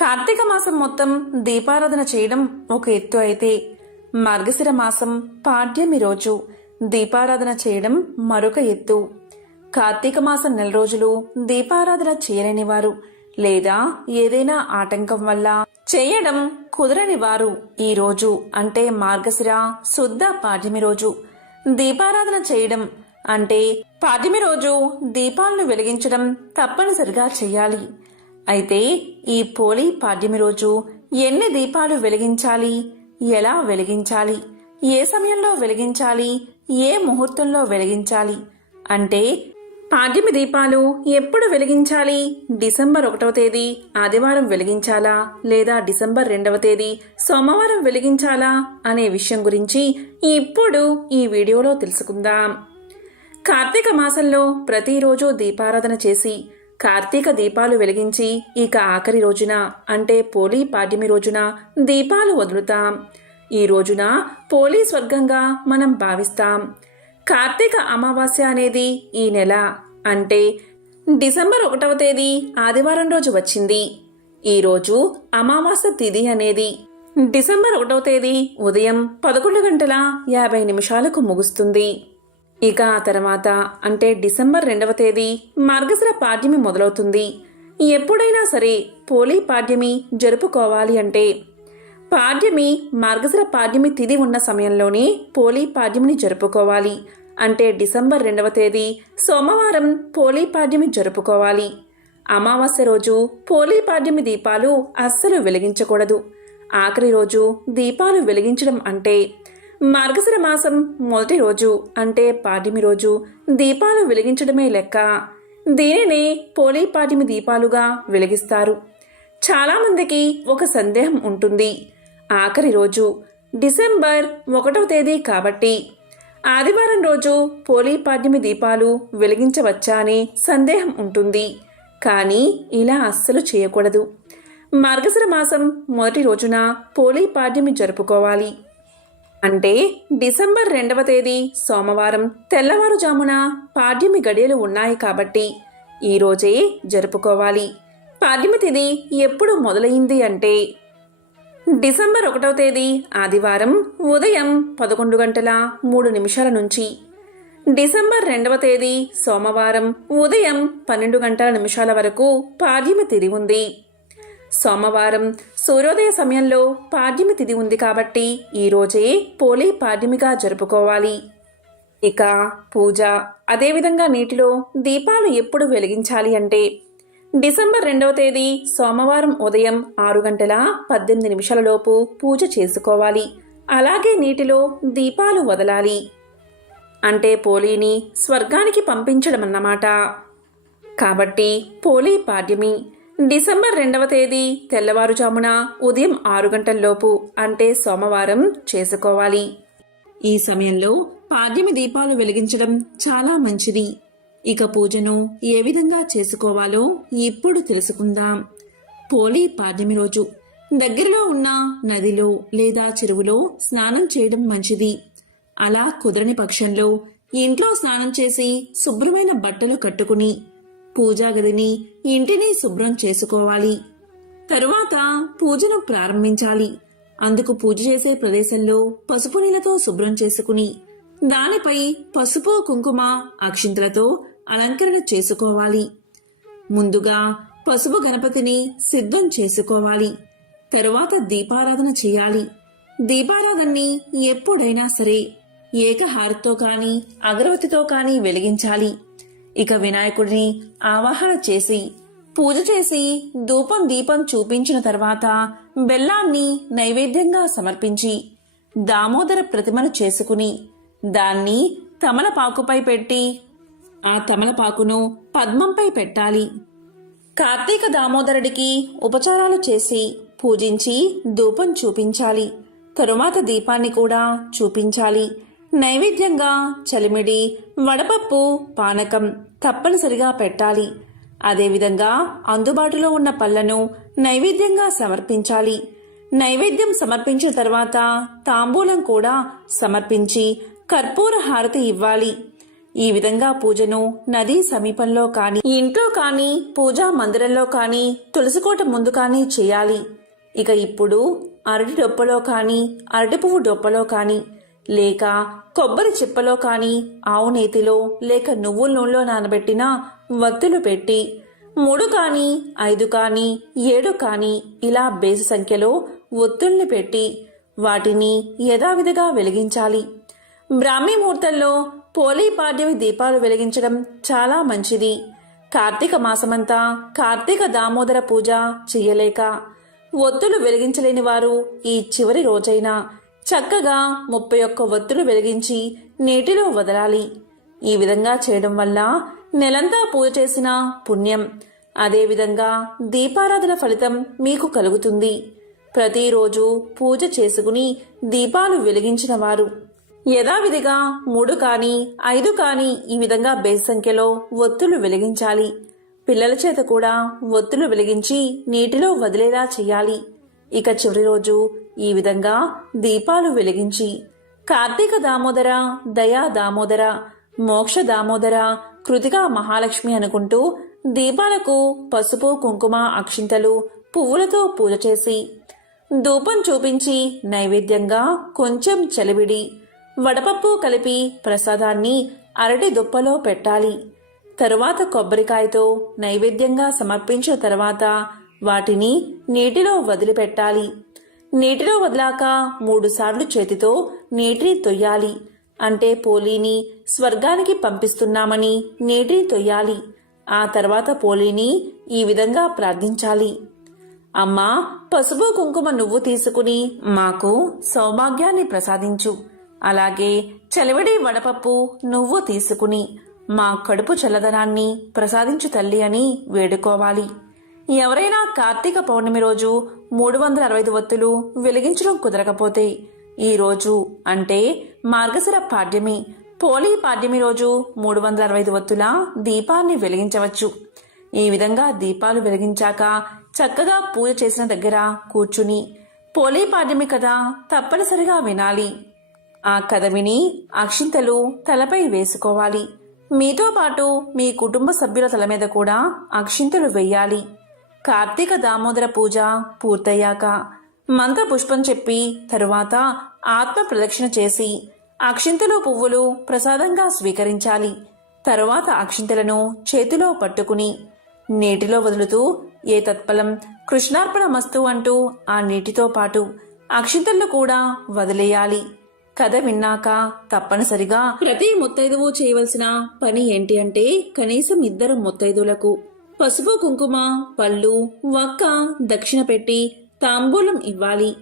కార్తీక మాసం మొత్తం దీపారాధన చేయడం ఒక ఎత్తు అయితే మార్గశిర మాసం పాడ్యమి రోజు దీపారాధన చేయడం మరొక ఎత్తు. కార్తీక మాసం నెల రోజులు దీపారాధన చేయలేని వారు లేదా ఏదైనా ఆటంకం వల్ల చేయడం కుదరని వారు ఈ రోజు అంటే మార్గశిర శుద్ధ పాడ్యమి రోజు. దీపారాధన చేయడం అంటే పాడ్యమి రోజు దీపాలను వెలిగించడం తప్పనిసరిగా చేయాలి. అయితే ఈ పోలి పాడ్యమి రోజు ఎన్ని దీపాలు వెలిగించాలి? ఎలా వెలిగించాలి? ఏ సమయంలో వెలిగించాలి? ఏ ముహూర్తంలో వెలిగించాలి? అంటే పాడ్యమి దీపాలు ఎప్పుడు వెలిగించాలి? డిసెంబర్ ఒకటవ తేదీ ఆదివారం వెలిగించాలా? లేదా డిసెంబర్ రెండవ తేదీ సోమవారం వెలిగించాలా? అనే విషయం గురించి ఇప్పుడు ఈ వీడియోలో తెలుసుకుందాం. కార్తీక మాసంలో ప్రతిరోజు దీపారాధన చేసి కార్తీక దీపాలు వెలిగించి ఇక ఆఖరి రోజున అంటే పోలీ పాడ్యమి రోజున దీపాలు వదులుతాం. ఈ రోజున పోలీ స్వర్గంగా మనం భావిస్తాం. కార్తీక అమావాస్య అనేది ఈ నెల అంటే డిసెంబర్ ఒకటవ తేదీ ఆదివారం రోజు వచ్చింది. ఈరోజు అమావాస్య తిథి అనేది డిసెంబర్ ఒకటవ తేదీ ఉదయం పదకొండు గంటల యాభై నిమిషాలకు ముగుస్తుంది. ఇక ఆ తర్వాత అంటే డిసెంబర్ రెండవ తేదీ మార్గశిర పాడ్యమి మొదలవుతుంది. ఎప్పుడైనా సరే పోలీ పాడ్యమి జరుపుకోవాలి అంటే. పాడ్యమి మార్గశిర పాడ్యమి తిథి ఉన్న సమయంలోనే పోలీ పాడ్యమిని జరుపుకోవాలి. అంటే డిసెంబర్ రెండవ తేదీ సోమవారం పోలీ పాడ్యమి జరుపుకోవాలి. అమావాస్య రోజు పోలీ పాడ్యమి దీపాలు అస్సలు వెలిగించకూడదు. ఆఖరి రోజు దీపాలు వెలిగించడం అంటే మార్గశిర మాసం మొదటి రోజు అంటే పాడ్యమి రోజు దీపాలు వెలిగించడమే లెక్క. దీనిని పోలీ పాడిమి దీపాలుగా వెలిగిస్తారు. చాలామందికి ఒక సందేహం ఉంటుంది. ఆఖరి రోజు డిసెంబర్ ఒకటవ తేదీ కాబట్టి ఆదివారం రోజు పోలీ పాడ్యమి దీపాలు వెలిగించవచ్చా అనే సందేహం ఉంటుంది. కానీ ఇలా అస్సలు చేయకూడదు. మార్గశిర మాసం మొదటి రోజున పోలీ పాడ్యమి జరుపుకోవాలి. అంటే డిసెంబర్ రెండవ తేదీ సోమవారం తెల్లవారుజామున పాడ్యమి గడియలు ఉన్నాయి కాబట్టి ఈ రోజే జరుపుకోవాలి. పాడ్యమి తిథి ఎప్పుడు మొదలైంది అంటే డిసెంబర్ ఒకటవ తేదీ ఆదివారం ఉదయం పదకొండు గంటల మూడు నిమిషాల నుంచి డిసెంబర్ రెండవ తేదీ సోమవారం ఉదయం పన్నెండు గంటల నిమిషాల వరకు పాడ్యమి తిథి ఉంది. సోమవారం సూర్యోదయ సమయంలో పాడ్యమి తిథి ఉంది కాబట్టి ఈరోజే పోలే పాడ్యమిగా జరుపుకోవాలి. ఇక పూజ. అదేవిధంగా నీటిలో దీపాలు ఎప్పుడు వెలిగించాలి అంటే డిసెంబర్ రెండవ తేదీ సోమవారం ఉదయం ఆరు గంటల పద్దెనిమిది నిమిషాలలోపు పూజ చేసుకోవాలి. అలాగే నీటిలో దీపాలు వదలాలి. అంటే పోలీని స్వర్గానికి పంపించడం అన్నమాట కాబట్టి పోలీ పాడ్యమి. డిసెంబర్ రెండవ తేదీ తెల్లవారుజామున ఉదయం ఆరు గంటల్లోపు అంటే సోమవారం చేసుకోవాలి. ఈ సమయంలో పాడ్యమి దీపాలు వెలిగించడం చాలా మంచిది. ఇక పూజను ఏ విధంగా చేసుకోవాలో ఇప్పుడు తెలుసుకుందాం. పోలీ పాడ్యమి రోజు దగ్గరలో ఉన్న నదిలో లేదా చెరువులో స్నానం చేయడం మంచిది. అలా కుదరని పక్షంలో ఇంట్లో స్నానం చేసి శుభ్రమైన బట్టలు కట్టుకుని పూజా గదిని ఇంటిని శుభ్రం చేసుకోవాలి. తరువాత పూజను ప్రారంభించాలి. అందుకు పూజ చేసే ప్రదేశంలో పసుపు నీళ్ళతో శుభ్రం చేసుకుని దానిపై పసుపు కుంకుమ అక్షింతలతో అలంకరణ చేసుకోవాలి. ముందుగా పసుపు గణపతిని సిద్ధం చేసుకోవాలి. తరువాత దీపారాధన చేయాలి. దీపారాధనని ఎప్పుడైనా సరే ఏకహారతో కానీ అగరవతితో కానీ వెలిగించాలి. ఇక వినాయకుడిని ఆవాహన చేసి పూజ చేసి ధూపం దీపం చూపించిన తర్వాత బెల్లాన్ని నైవేద్యంగా సమర్పించి దామోదర ప్రతిమను చేసుకుని దాన్ని తమలపాకుపై పెట్టి ఆ తమలపాకును పద్మంపై పెట్టాలి. కార్తీక దామోదరుడికి ఉపచారాలు చేసి పూజించి ధూపం చూపించాలి. తరువాత దీపాన్ని కూడా చూపించాలి. నైవేద్యంగా చలిమిడి వడపప్పు పానకం తప్పనిసరిగా పెట్టాలి. అదేవిధంగా అందుబాటులో ఉన్న పళ్ళను నైవేద్యంగా సమర్పించాలి. నైవేద్యం సమర్పించిన తర్వాత తాంబూలం కూడా సమర్పించి కర్పూర హారతి ఇవ్వాలి. ఈ విధంగా పూజను నదీ సమీపంలో కానీ ఇంట్లో కానీ పూజా మందిరంలో కానీ తులసికోట ముందు కానీ చేయాలి. ఇక ఇప్పుడు అరటి డొప్పలో కానీ అరటి పువ్వు డొప్పలో కానీ లేక కొబ్బరి చిప్పలో కానీ ఆవు నేతిలో లేక నువ్వుల నూనెలో నానబెట్టిన వత్తులు పెట్టి మూడు కానీ ఐదు కానీ ఏడు కానీ ఇలా బేసి సంఖ్యలో ఒత్తుల్ని పెట్టి వాటిని యథావిధిగా వెలిగించాలి. బ్రాహ్మీ ముహూర్తంలో పోలీ పాడ్యవి దీపాలు వెలిగించడం చాలా మంచిది. కార్తీక మాసమంతా కార్తీక దామోదర పూజ చెయ్యలేక ఒత్తులు వెలిగించలేని వారు ఈ చివరి రోజైనా చక్కగా ముప్పై ఒక్క ఒత్తులు వెలిగించి నీటిలో వదలాలి. ఈ విధంగా చేయడం వల్ల నెలంతా పూజ చేసిన పుణ్యం. అదేవిధంగా దీపారాధన ఫలితం మీకు కలుగుతుంది. ప్రతిరోజు పూజ చేసుకుని దీపాలు వెలిగించిన వారు. యథావిధిగా మూడు కానీ ఐదు కానీ ఈ విధంగా బేస్ సంఖ్యలో ఒత్తులు వెలిగించాలి. పిల్లల చేత కూడా ఒత్తులు వెలిగించి నీటిలో వదిలేలా చేయాలి. ఇక చివరి రోజు ఈ విధంగా దీపాలు వెలిగించి కార్తీక దామోదర దయా దామోదర మోక్ష దామోదర కృతికా మహాలక్ష్మి అనుకుంటూ దీపాలకు పసుపు కుంకుమ అక్షింతలు పువ్వులతో పూజ చేసి ధూపం చూపించి నైవేద్యంగా కొంచెం చలివిడి వడపప్పు కలిపి ప్రసాదాన్ని అరటి దుప్పలో పెట్టాలి. తరువాత కొబ్బరికాయతో నైవేద్యంగా సమర్పించిన తర్వాత వాటిని నీటిలో వదిలిపెట్టాలి. నీటిలో వదిలాక మూడుసార్లు చేతితో నీటిని తొయ్యాలి. అంటే పోలీని స్వర్గానికి పంపిస్తున్నామని నీటిని తొయ్యాలి. ఆ తర్వాత పోలీని ఈ విధంగా ప్రార్థించాలి. అమ్మా పసుపు కుంకుమ నువ్వు తీసుకుని మాకు సౌభాగ్యాన్ని ప్రసాదించు. అలాగే చలివిడి వడపప్పు నువ్వు తీసుకుని మా కడుపు చల్లదనాన్ని ప్రసాదించు తల్లి అని వేడుకోవాలి. ఎవరైనా కార్తీక పౌర్ణమి రోజు మూడు వందల అరవై ఐదు ఒత్తులు వెలిగించడం కుదరకపోతే ఈ రోజు అంటే మార్గశిర పాడ్యమి. పోలీ పాడ్యమి రోజు మూడు వందల అరవై ఐదు ఒత్తుల దీపాన్ని వెలిగించవచ్చు. ఈ విధంగా దీపాలు వెలిగించాక చక్కగా పూజ చేసిన దగ్గర కూర్చుని పోలీ పాడ్యమి కథ తప్పనిసరిగా వినాలి. ఆ కథ విని అక్షింతలు తలపై వేసుకోవాలి. మీతో పాటు మీ కుటుంబ సభ్యుల తల మీద కూడా అక్షింతలు వెయ్యాలి కార్తీక దామోదర పూజ పూర్తయ్యాక మంత్రపుష్పం చెప్పి తరువాత ఆత్మ ప్రదక్షిణ చేసి అక్షింతలు పువ్వులు ప్రసాదంగా స్వీకరించాలి. తరువాత అక్షింతలను చేతిలో పట్టుకుని నీటిలో వదులుతూ ఏ తత్ఫలం కృష్ణార్పణ మస్తు అంటూ ఆ నీటితో పాటు అక్షింతలను కూడా వదిలేయాలి. కథ విన్నాక తప్పనిసరిగా ప్రతి ముత్తైదువు చేయవలసిన పని ఏంటి అంటే కనీసం ఇద్దరు ముత్తైదులకు పసుపు కుంకుమ పళ్ళు వక్క దక్షిణ పెట్టి తాంబూలం ఇవ్వాలి.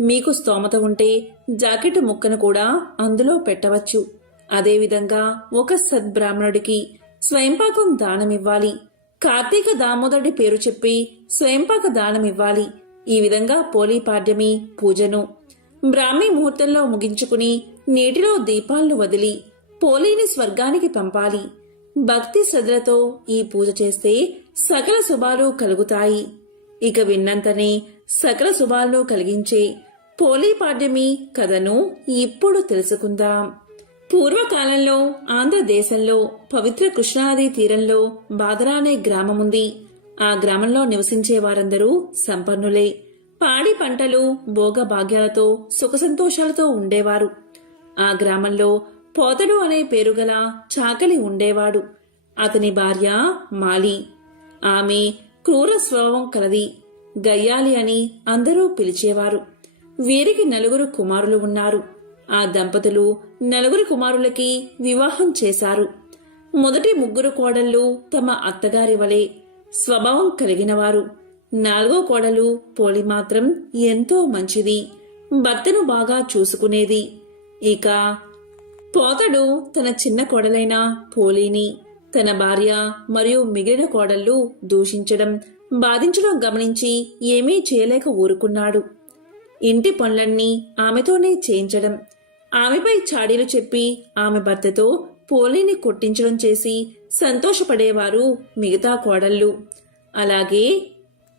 మీకు స్తోమత ఉంటే జాకెట్ ముక్కను కూడా అందులో పెట్టవచ్చు. అదేవిధంగా ఒక సద్బ్రాహ్మణుడికి స్వయంపాకం దానమివ్వాలి కార్తీక దామోదరుడి పేరు చెప్పి స్వయంపాక దానమివ్వాలి ఈ విధంగా పోలీ పాడ్యమి పూజను బ్రాహ్మీ ముహూర్తంలో ముగించుకుని నీటిలో దీపాలను వదిలి పోలీని స్వర్గానికి పంపాలి. భక్తి శ్రద్ధలతో ఈ పూజ చేస్తే సకల శుభాలు కలుగుతాయి. ఇక విన్నంతనే సకల శుభాలను కలిగించే పోలీపాడ్యమి కథను ఇప్పుడు తెలుసుకుందాం. పూర్వకాలంలో ఆంధ్రదేశంలో పవిత్ర కృష్ణానది తీరంలో బాదరా అనే గ్రామముంది. ఆ గ్రామంలో నివసించే వారందరూ సంపన్నులే. పాడి పంటలు భోగ భాగ్యాలతో ఉండేవారు. ఆ గ్రామంలో పోతడు అనే పేరుగల చాకలి ఉండేవాడు. అతని భార్య మాలి. ఆమె క్రూర స్వభావం కలది. గయ్యాలి అని అందరూ పిలిచేవారు. వీరికి నలుగురు కుమారులు ఉన్నారు. ఆ దంపతులు నలుగురు కుమారులకి వివాహం చేశారు. మొదటి ముగ్గురు కోడళ్ళు తమ అత్తగారి వలె స్వభావం కలిగినవారు. నాలుగో కోడలు పోలి మాత్రం ఎంతో మంచిది. భర్తను బాగా చూసుకునేది. ఇక పోతడు తన చిన్న కోడలైన పోలీని. తన భార్య మరియు మిగిలిన కోడళ్ళు దూషించడం బాధించడం గమనించి ఏమీ చేయలేక ఊరుకున్నాడు. ఇంటి పనులన్నీ ఆమెతోనే చేయించడం. ఆమెపై చాడీలు చెప్పి ఆమె భర్తతో పోలీని కొట్టించడం చేసి సంతోషపడేవారు మిగతా కోడళ్ళు. అలాగే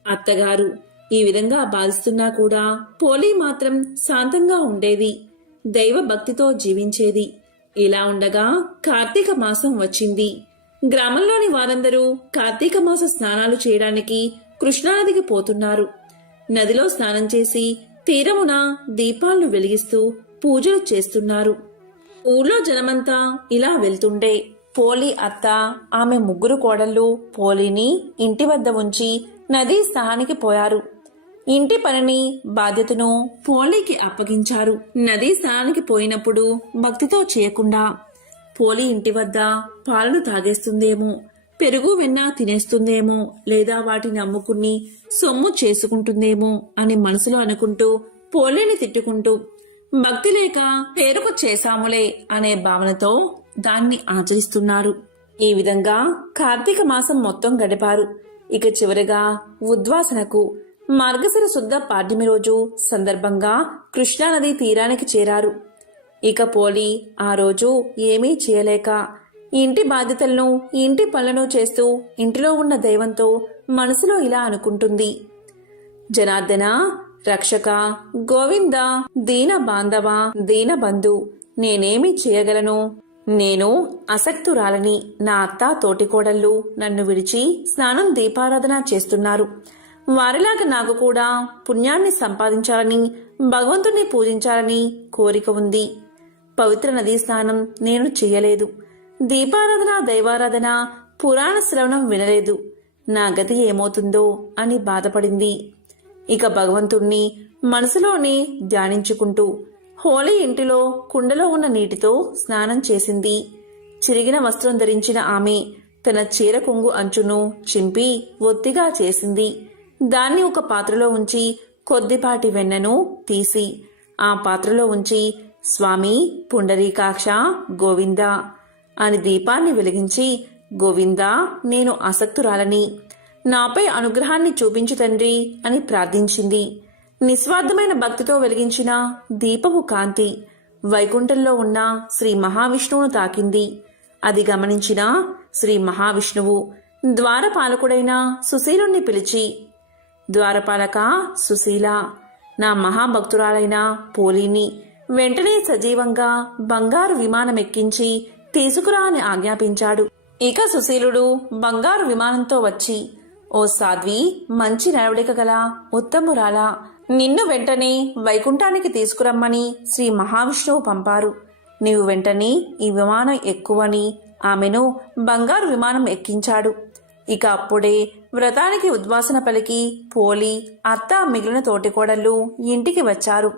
అత్తగారు. ఈ విధంగా బాధిస్తున్నా కూడా పోలీ మాత్రం శాంతంగా ఉండేది. దైవ భక్తితో జీవించేది. ఇలా ఉండగా కార్తీక మాసం వచ్చింది. గ్రామంలోని వారందరూ కార్తీక మాస స్నానాలు చేయడానికి కృష్ణానదికి పోతున్నారు. నదిలో స్నానం చేసి తీరమున దీపాలను వెలిగిస్తూ పూజలు చేస్తున్నారు. ఊళ్ళో జనమంతా ఇలా వెళ్తుండే. పోలి అత్త ఆమె ముగ్గురు కోడళ్ళు పోలిని ఇంటి వద్ద ఉంచి నదీ స్నానానికి పోయారు. ఇంటి పనిని బాధ్యతను పోలీకి అప్పగించారు. నదీ స్నానానికి పోయినప్పుడు భక్తితో చేయకుండా పోలి ఇంటి వద్ద పాలను తాగేస్తుందేమో పెరుగు వెన్న తినేస్తుందేమో లేదా వాటిని అమ్ముకుని సొమ్ము చేసుకుంటుందేమో అని మనసులో అనుకుంటూ పోలిని తిట్టుకుంటూ భక్తి లేక పేరుకు చేశాములే అనే భావనతో దాన్ని ఆచరిస్తున్నారు. ఈ విధంగా కార్తీక మాసం మొత్తం గడిపారు. ఇక చివరిగా ఉద్వాసనకు మార్గశిర శుద్ధ పాడ్యమి రోజు సందర్భంగా కృష్ణానది తీరానికి చేరారు. ఇక పోలి ఆ రోజు ఏమీ చేయలేక ఇంటి బాధ్యతలను ఇంటి పనులను చేస్తూ ఇంటిలో ఉన్న దైవంతో మనసులో ఇలా అనుకుంటుంది. జనార్దన రక్షక గోవింద దీన బాంధవ దీన బంధు నేనేమి చేయగలను? నేను అసక్తురాలని. నా అత్త తోటికోడళ్ళు నన్ను విడిచి స్నానం దీపారాధన చేస్తున్నారు. వారిలాగా నాకు కూడా పుణ్యాన్ని సంపాదించాలని భగవంతుణ్ణి పూజించాలని కోరిక ఉంది. పవిత్ర నదీ స్నానం నేను చేయలేదు. దీపారాధన దైవారాధన పురాణ శ్రవణం వినలేదు. నా గతి ఏమవుతుందో అని బాధపడింది. ఇక భగవంతుణ్ణి మనసులోనే ధ్యానించుకుంటూ హోలీ ఇంటిలో కుండలో ఉన్న నీటితో స్నానం చేసింది. చిరిగిన వస్త్రం ధరించిన ఆమె తన చీర కొంగు అంచును చింపి ఒత్తిగా చేసింది. దాన్ని ఒక పాత్రలో ఉంచి కొద్దిపాటి వెన్నను తీసి ఆ పాత్రలో ఉంచి స్వామి పుండరీకాక్ష గోవింద అని దీపాన్ని వెలిగించి గోవిందా నేను ఆసక్తురాలని. నాపై అనుగ్రహాన్ని చూపించు తండ్రి అని ప్రార్థించింది. నిస్వార్థమైన భక్తితో వెలిగించిన దీపము కాంతి వైకుంఠంలో ఉన్న శ్రీ మహావిష్ణువును తాకింది. అది గమనించిన శ్రీ మహావిష్ణువు ద్వారపాలకుడైన సుశీలుణ్ణి పిలిచి ద్వారపాలక సుశీల నా మహాభక్తురాలైన పోలీని వెంటనే సజీవంగా బంగారు విమానం ఎక్కించి తీసుకురా అని ఆజ్ఞాపించాడు. ఇక సుశీలుడు బంగారు విమానంతో వచ్చి ఓ సాధ్వి మంచి నడవడిక గల ఉత్తమురాలా నిన్ను వెంటనే వైకుంఠానికి తీసుకురమ్మని శ్రీ మహావిష్ణువు పంపారు. నీవు వెంటనే ఈ విమానం ఎక్కువని ఆమెను బంగారు విమానం ఎక్కించాడు. ఇక అప్పుడే వ్రతానికి ఉద్వాసన పలికి పోలి అత్త మిగిలిన తోటికోడళ్ళు ఇంటికి వచ్చారు.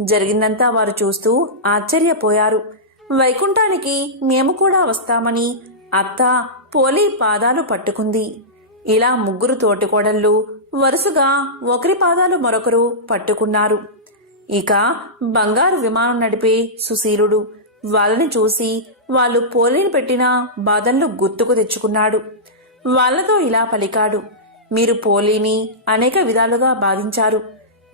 జరిగిందంతా వారు చూస్తూ ఆశ్చర్యపోయారు. వైకుంఠానికి మేము కూడా వస్తామని అత్త పోలి పాదాలు పట్టుకుంది. ఇలా ముగ్గురు తోటికోడళ్ళు వరుసగా ఒకరి పాదాలు మరొకరు పట్టుకున్నారు. ఇక బంగారు విమానం నడిపే సుశీలుడు వాళ్ళని చూసి వాళ్ళు పోలిని పెట్టిన బాధలను గుర్తుకు తెచ్చుకున్నాడు. వాళ్ళతో ఇలా పలికాడు. మీరు పోలీని అనేక విధాలుగా బాధించారు.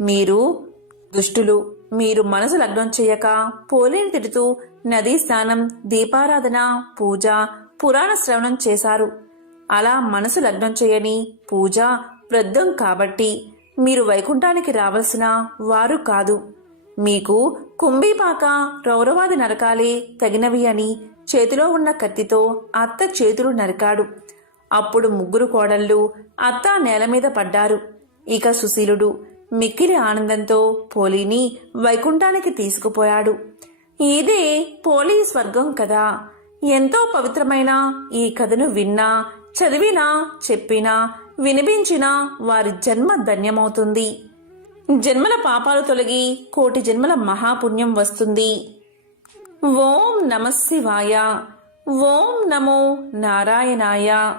మీరు దుష్టులు. మీరు మనసు లగ్నం చేయక పోలీని తిడుతూ నదీ స్నానం దీపారాధన పూజ పురాణ శ్రవణం చేశారు. అలా మనసు లగ్నం చేయని పూజ వృద్ధం కాబట్టి మీరు వైకుంఠానికి రావలసిన వారు కాదు. మీకు కుంభీపాక రౌరవాది నరకాలే తగినవి అని చేతిలో ఉన్న కత్తితో అత్త చేతులు నరికాడు. అప్పుడు ముగ్గురు కోడళ్ళు అత్త నేల మీద పడ్డారు. ఇక సుశీలుడు మిక్కిలి ఆనందంతో పోలీని వైకుంఠానికి తీసుకుపోయాడు. ఇదే పోలీ స్వర్గం కదా. ఎంతో పవిత్రమైన ఈ కథను విన్నా చదివినా చెప్పినా వినిపించినా వారి జన్మ ధన్యమవుతుంది. జన్మల పాపాలు తొలగి కోటి జన్మల మహాపుణ్యం వస్తుంది. ఓం నమ శివాయ. ఓం నమో నారాయణాయ.